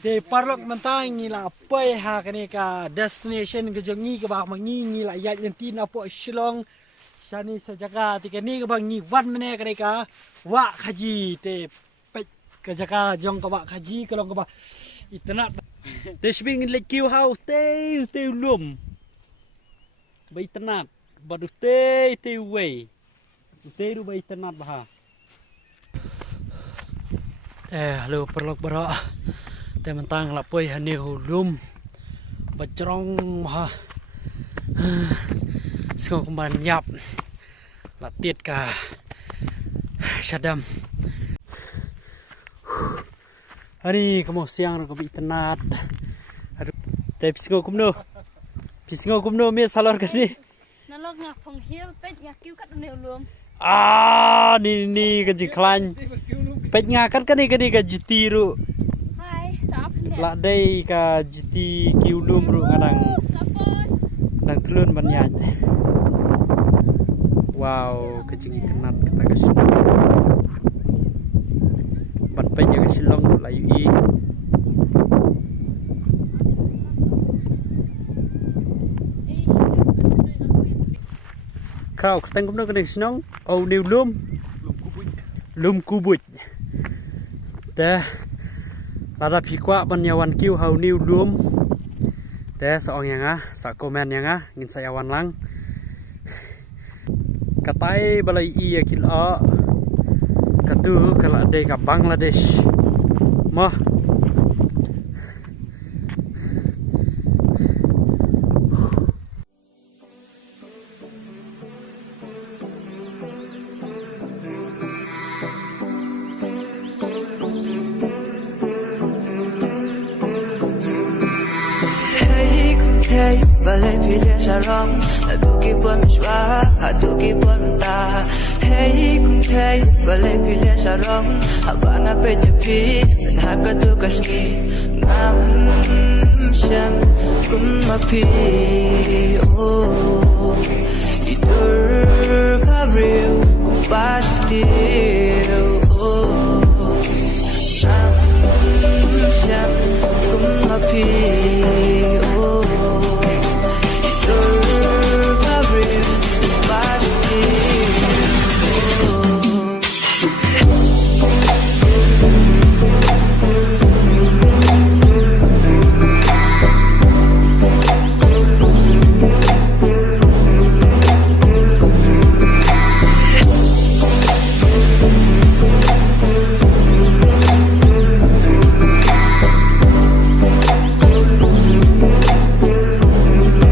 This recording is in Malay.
Te parlok mentang ngila pai ha kani ka destination ke jongi ke bak mangi ngila ya yanti na po Shillong shani sajaka ti kani ke bang ngi wan mene kani ka wa khaji te pe ke jaka jong ka wa khaji ke long ka ba itna te swing le kiu hau te lum bai tanat badu te we te ru bai tanat ba halo perlok bara te mentang la poi haneu lum bacrong ha song kumban nyap la tiet ka sadam hari kamu siang ko bi tenat aduh te pisngo kumno me salor kan ni nalok ngak phong hiel pet ngak kiu kat neu lum ni ka jiklan pet ngakat kan ni ka jutiru hai tak ne la dei ka juti kiulum ru ngadang nang tulun banyak wow kecing tenat kita ka ban pe ka Shillong la yu kau ketang kumno ka Shillong au new lum kubuj te lada phikwa banyawan kiu hau new lum te saong yang sa komen yang ngin sayawan lang katai balai I akil a katu kala de ka Bangladesh mah Balai pilih sarong, aduh kibuan mesra, aduh kibuan ta. Hey kung hey, balai pilih sarong, abang apa jepi, menhaga tugas ki, ngam syam kum mapi. Oh, idur kabril kum pasti.